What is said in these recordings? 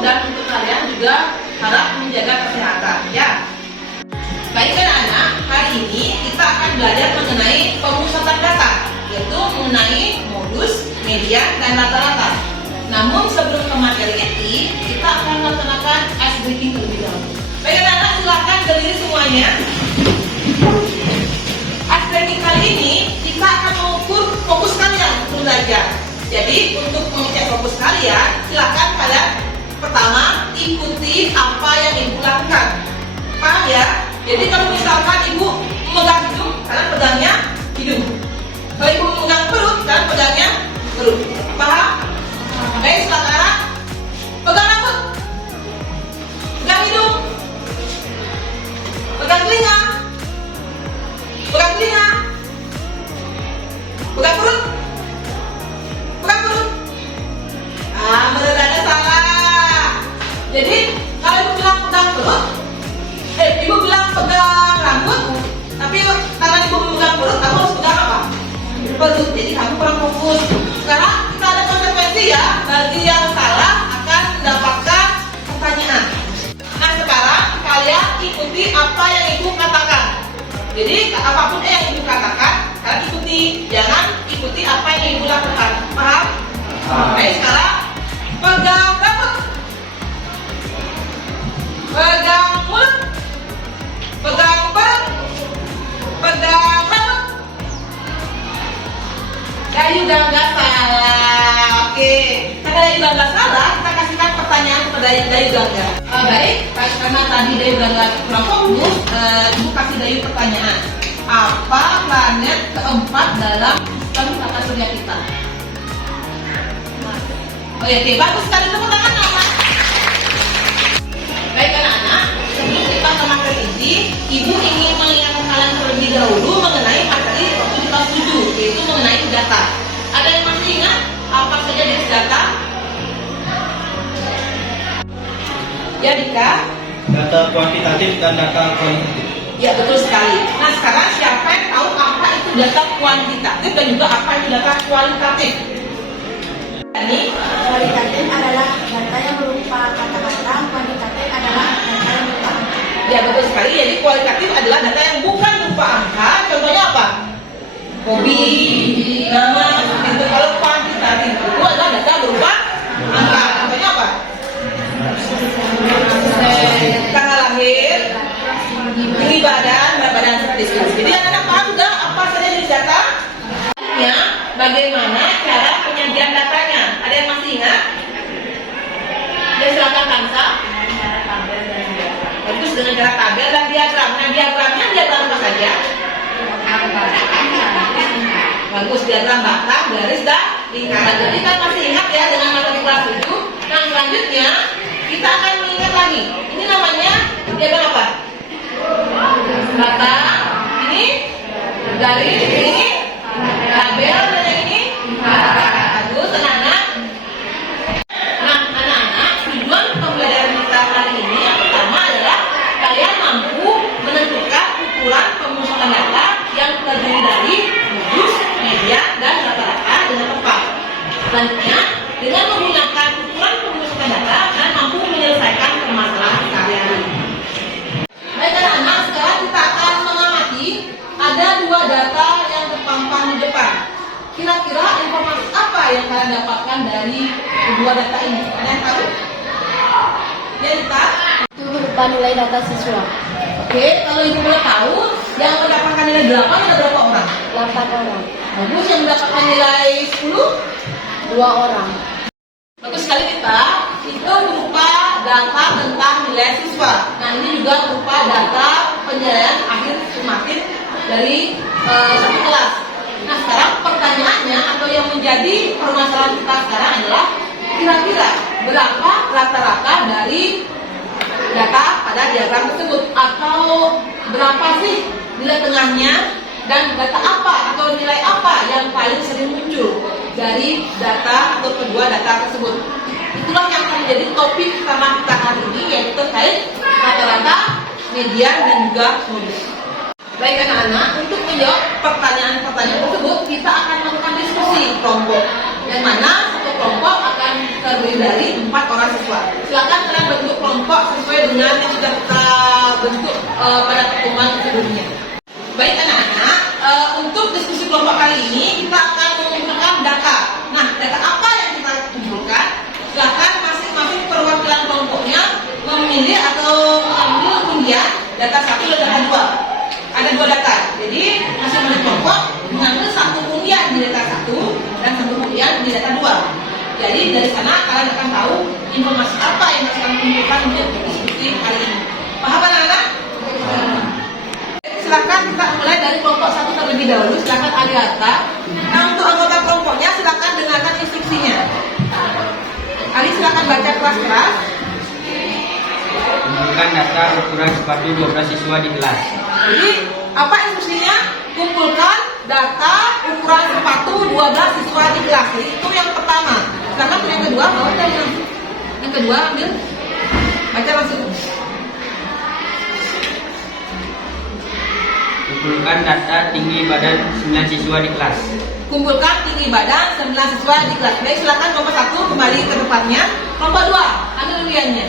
dan untuk kalian juga harap menjaga kesehatan ya. Baik anak-anak, hari ini kita akan belajar mengenai pemusatan data, yaitu mengenai modus, median, dan rata-rata. Namun sebelum ke materi inti, kita akan melaksanakan ice breaking terlebih dahulu. Baik anak-anak, silakan berdiri semuanya. Ice breaking kali ini kita akan mengukur fokus kalian untuk belajar. Jadi untuk mengecek fokus kalian, silakan kalian pertama ikuti apa yang ibu lakukan. Paham ya? Jadi kalau misalkan ibu memegang hidung, kalian pegangnya hidung. Kalau ibu memegang perut, kalian pegangnya perut. Paham? Baik, silakan. Pegang rambut, pegang hidung, pegang telinga, pegang telinga, pegang perut, pegang perut. Benar-benar salah. Jadi kalau ibu bilang pegang perut, ibu bilang pegang rambut, tapi karena ibu memegang perut, kamu harus pegang apa? Perut. Jadi kamu kurang fokus. Sekarang kita ada konsekuensi ya. Bagi yang salah akan mendapatkan pertanyaan. Nah sekarang kalian ikuti apa yang ibu katakan. Jadi apapun yang ibu katakan, kalian ikuti. Jangan ikuti apa yang ibu lakukan. Paham? Baik, sekarang pegang rambut, pegang mulut, pegang perut, pegang rambut. Dayu gak salah. Oke, karena Dayu gak salah, kita kasihkan pertanyaan kepada Dayu Gangga. Baik, karena tadi Dayu Gangga kurang fokus, ibu kasih Dayu pertanyaan. Apa planet keempat dalam sistem tata surya kita? Oh ya, oke, bagus sekali, tepuk tangan apa? Baik anak-anak, sebelum kita ke materi inti, ibu ingin mengingatkan kalian terlebih dahulu mengenai materi waktu di kelas 7, yaitu mengenai data. Ada yang masih ingat apa saja jenis data? Ya Dika? Data kuantitatif dan data kualitatif. Ya betul sekali. Nah sekarang siapa yang tahu apa itu data kuantitatif dan juga apa itu data kualitatif? Ini Kualitatif adalah data yang berupa kata-kata, kuantitatif adalah data yang berupa angka. ya betul sekali. Jadi kualitatif adalah data yang bukan berupa angka. Contohnya apa? Hobi, nama, itu. Kalau kuantitatif itu adalah data berupa angka. Contohnya apa? Tanggal lahir, tinggi badan, berat badan, seperti itu. Jadi anak-anak paham nggak apa saja jenis data? Bagaimana cara penyajian datanya? Ada yang masih ingat? Ya silakan Kansa. Bagus, dengan cara tabel dan diagram. Nah diagramnya diagram apa saja? Bagus, diagram batang, garis, dan lingkaran. Jadi kan masih ingat ya dengan materi kelas 7. Nah selanjutnya kita akan mengingat lagi. Ini namanya diagram apa? Batang, ini garis, ini tabel, dan yang ini bagus anak-anak. Nah anak-anak, tujuan pembelajaran kita hari ini yang pertama adalah kalian mampu menentukan ukuran pemusatan data yang terdiri dari modus, median, dan rata-rata dengan tepat. Selanjutnya, dengan menggunakan ukuran pemusatan data, kalian mampu menyelesaikan permasalahan sehari-hari. Baik anak-anak, sekarang kita akan mengamati ada dua data yang terpampang di depan. Kira-kira informasi apa yang kalian dapatkan dari kedua data ini? Ada yang tahu? Ya, Dita? Itu berupa nilai data siswa. Oke, kalau ibu boleh tahu, yang mendapatkan nilai 8 ada berapa orang? 8 orang. Bagus, yang mendapatkan nilai 10? 2 orang. Bagus sekali Dita. Itu berupa data tentang nilai siswa. Nah, ini juga berupa data penilaian akhir sumatif dari satu kelas. Nah, sekarang pertanyaannya atau yang menjadi permasalahan kita sekarang adalah kira-kira berapa rata-rata dari data pada diagram tersebut, atau berapa sih nilai tengahnya, dan data apa atau nilai apa yang paling sering muncul dari data atau kedua data tersebut. Itulah yang akan menjadi topik utama kita hari ini, yaitu terkait rata-rata, median, dan juga modus. Baik anak-anak, untuk menjawab pertanyaan-pertanyaan tersebut, kita akan melakukan diskusi kelompok, yang mana satu kelompok akan terdiri dari 4 orang siswa siswa. Silakan kalian bentuk kelompok sesuai dengan yang sudah kita bentuk pada pertemuan sebelumnya. Baik anak-anak, untuk diskusi kelompok kali ini kita akan mengumpulkan data. Nah, data apa yang kita kumpulkan? Silakan masing-masing perwakilan kelompoknya memilih atau mengambil undian data 1 dan data 2. Ada 2 data, jadi masing-masing kelompok mengambil 1 undian di data 1 dan 1 undian di data 2. Jadi dari sana kalian akan tahu informasi apa yang harus kalian kumpulkan untuk diskusi hari ini. Paham anak-anak? Silakan kita mulai dari kelompok 1 terlebih dahulu. Silakan Ariata. Nah, untuk anggota kelompoknya silakan dengarkan instruksinya. Ali silakan baca keras-keras. Kumpulkan data ukuran sepatu 12 siswa di kelas. Jadi, apa instruksinya? Kumpulkan data ukuran sepatu 12 siswa di kelas. Jadi, itu yang pertama. Silakan yang kedua, yang kedua ambil. Baca langsung. Kumpulkan data tinggi badan 9 siswa di kelas. Kumpulkan tinggi badan 9 siswa di kelas. Baik, silakan kelompok 1 kembali ke tempatnya. Kelompok 2, ambil undiannya.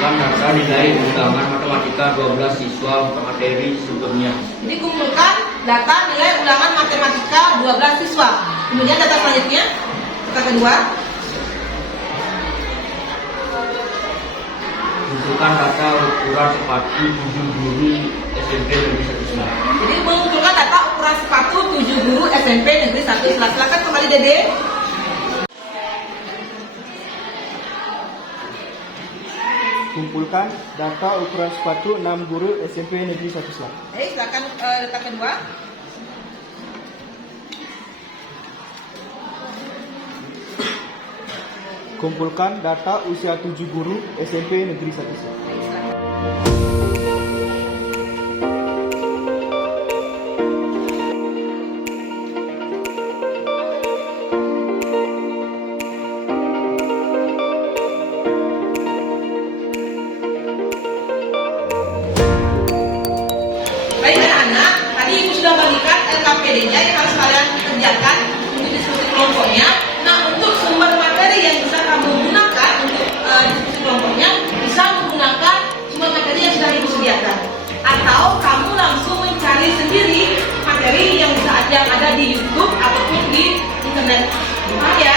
Kumpulkan data nilai ulangan matematika 12 siswa materi sebelumnya. Jadi kumpulkan data nilai ulangan matematika 12 siswa. Kemudian data selanjutnya, data kedua. Kumpulkan data ukuran sepatu 7 guru SMP Negeri 1 Selat. Jadi mengumpulkan data ukuran sepatu 7 guru SMP Negeri 1 Selat. Silakan kembali Dede. Kumpulkan data ukuran sepatu 6 guru SMP Negeri 1 Selat. Silakan data kedua. Kumpulkan data usia 7 guru SMP Negeri 1 Selat. Baik anak-anak, tadi Ibu sudah bagikan LKPD-nya yang harus kalian kerjakan untuk diskusi kelompoknya. Nah, untuk sumber materi yang bisa kamu gunakan untuk diskusi kelompoknya, bisa menggunakan sumber materi yang sudah Ibu sediakan. Atau kamu langsung mencari sendiri materi yang ada di YouTube ataupun di internet. Paham ya?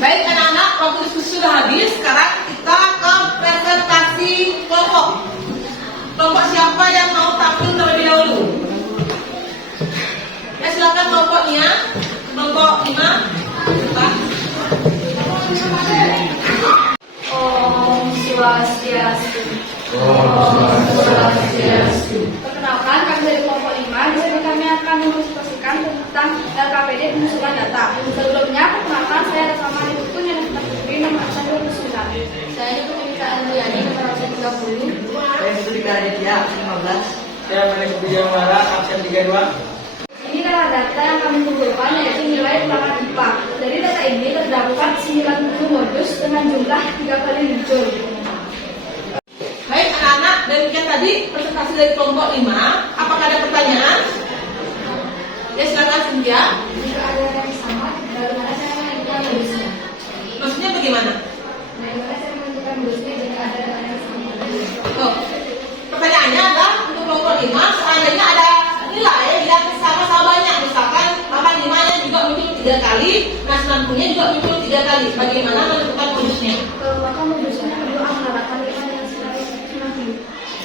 Baik anak-anak, waktu diskusi sudah habis. Sekarang kita ke presentasi kelompok. Kelompok siapa yang mau tampil terlebih dahulu? Ya silakan kelompoknya. Kelompok 5. Pak. Om Swastiastu. Perkenalkan, kami dari kelompok 5. Di sini kami akan mempresentasikan tentang LKPD penyusunan data. Sebelumnya, perkenalkan saya bersama Ibu Tun yang terdiri nomor absen 29. Saya Ibu Nika Andriani nomor absen 30. Saya Putu Dika Aditya, 15. Saya Menes Bujamara absen 32. Ini adalah data yang kami kumpulkan, yaitu nilai ulangan IPA. Dari data ini terdapat 90 modus dengan jumlah 3 kali muncul. Baik anak-anak, demikian tadi presentasi dari kelompok 5. Apakah ada pertanyaan? Ya silakan Cynthia. Jika ada yang sama, bagaimana saya menentukan modusnya? Maksudnya bagaimana? Bagaimana saya menentukan modusnya jika ada data yang sama? 85 seandainya ada nilai yang sama-sama banyak, misalkan 85-nya juga muncul 3 kali, nah 90-nya juga muncul 3 kali. Bagaimana menentukan modusnya? Maka modusnya kedua antara kalimat yang selalu.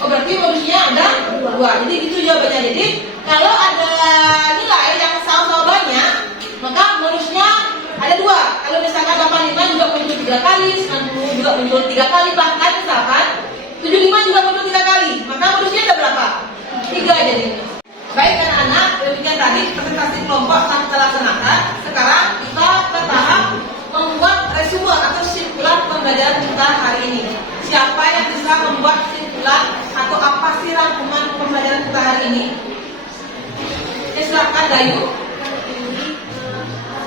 Oh, berarti modusnya ada 2. Jadi gitu jawabannya. Jadi kalau ada nilai yang sama-sama banyak, maka modusnya ada 2. Kalau misalkan 85 juga muncul 3 kali, 90 juga muncul 3 kali, bahkan misalkan 75 juga muncul 3 kali, maka modusnya ada berapa? 3 jadi. Baik anak-anak, demikian tadi presentasi kelompok yang kita laksanakan. Sekarang kita ke tahap membuat resume atau simpulan pembelajaran kita hari ini. Siapa yang bisa membuat simpulan atau apa sih rangkuman pembelajaran kita hari ini? Ya, silakan Dayu.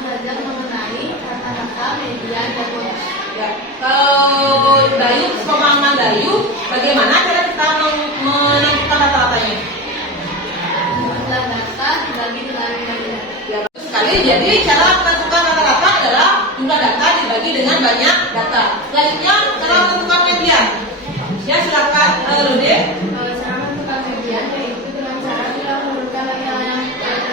Belajar mengenai rata-rata media dan Ya, kalau Dayu, pemahaman Dayu, bagaimana cara kita menentukan rata-ratanya? data dibagi dengan media. Ya, bagus sekali. Jadi cara menentukan rata-rata adalah jumlah data dibagi dengan banyak data. Selanjutnya cara menentukan median. Ya, silakan Lode. Cara menentukan median yaitu dengan cara kita menurunkan layar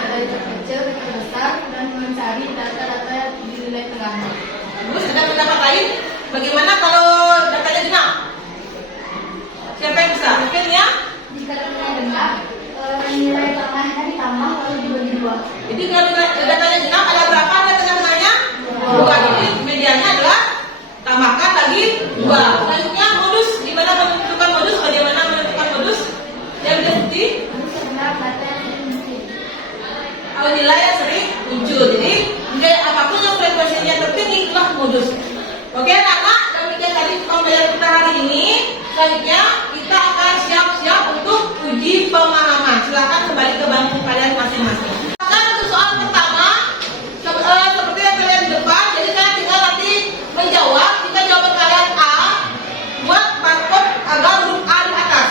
dari terkecil ke terbesar dan mencari data-data di nilai tengahnya. Terus ada pendapat lain? Bagaimana kalau datanya genap? Siapa yang bisa? Mungkin ya? Jika datanya genap, nilai tengahnya ditambah lalu dibagi 2. Jadi kalau datanya genap ada berapa? Ada tengah-tengahnya? 2. Jadi mediannya adalah tambahkan lagi 2. Selanjutnya modus. Gimana menentukan modus? Bagaimana menentukan modus? Yang berarti Karena data yang dimiliki. kalau nilai yang sering muncul. Jadi nilai apapun yang frekuensinya tertinggi itulah modus. Oke anak-anak, demikian tadi pembelajaran kita hari ini. Selanjutnya kita akan siap-siap untuk uji pemahaman. Silakan kembali ke bangku kalian masing-masing. Silakan untuk soal pertama, seperti yang kalian di depan. Jadi kalian tinggal nanti menjawab. Jika jawaban kalian A, buat barcode agar huruf A di atas.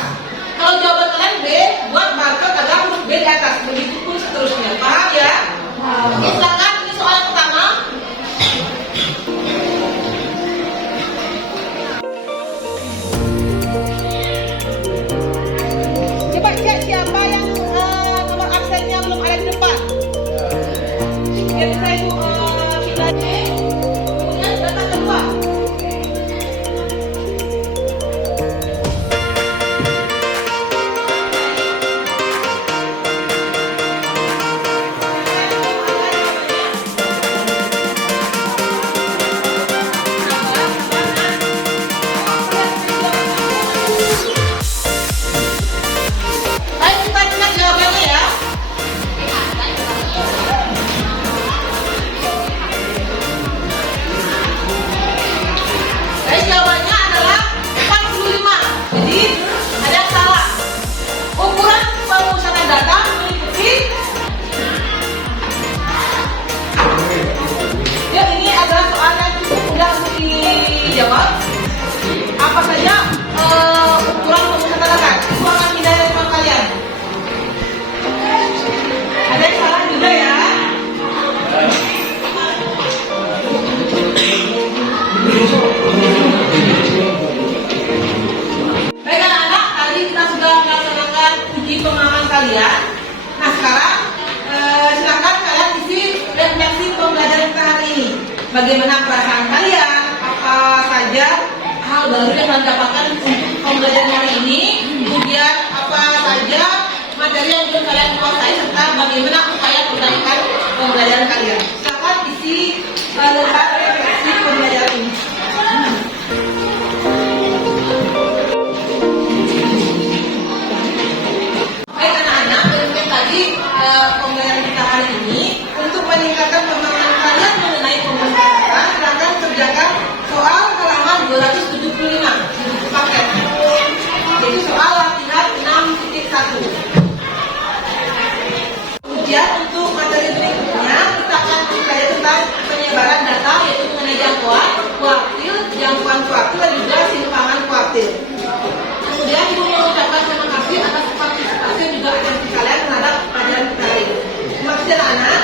Kalau jawaban kalian B, buat barcode agar huruf B di atas. Begitupun seterusnya. Paham ya? Oke, silakan. Ini soal yang pertama. Coba cek siapa yang nomor absennya belum ada di depan. Biar bisa ibu pindah. Kemudian data kedua. Ayo kita lihat jawabannya ya. Guys, jawabannya adalah 45. Jadi ada yang salah. Ukuran pemusatan data meliputi. Ya, ini adalah soal yang cukup mudah untuk dijawab. Apa saja ukuran pemusatan data? Ibu akan pindah dari tempat kalian. Ada yang salah juga ya. Baik anak-anak, tadi kita sudah melaksanakan uji pemahaman kalian. Nah sekarang silakan kalian isi refleksi pembelajaran kita hari ini. Bagaimana perasaan kalian? Apa saja hal baru yang kalian dapatkan untuk pembelajaran hari ini? Kemudian apa saja materi yang belum kalian kuasai serta bagaimana upaya perbaikan pembelajaran kalian? Silakan isi lembar refleksi pembelajaran ini. Baik anak-anak, demikian tadi pembelajaran kita hari ini. Untuk meningkatkan pemahaman kalian mengenai pembelajaran, silakan kerjakan soal halaman 275 di buku paket. Jadi soal latihan 6.1. Kemudian untuk materi berikutnya kita akan belajar tentang penyebaran data yaitu mengenai jangkauan, kuartil, jangkauan kuartil dan juga simpangan kuartil. Kemudian ibu mengucapkan terima kasih atas partisipasi dan juga atensi kalian terhadap pelajaran kita hari ini. Terima kasih anak-anak.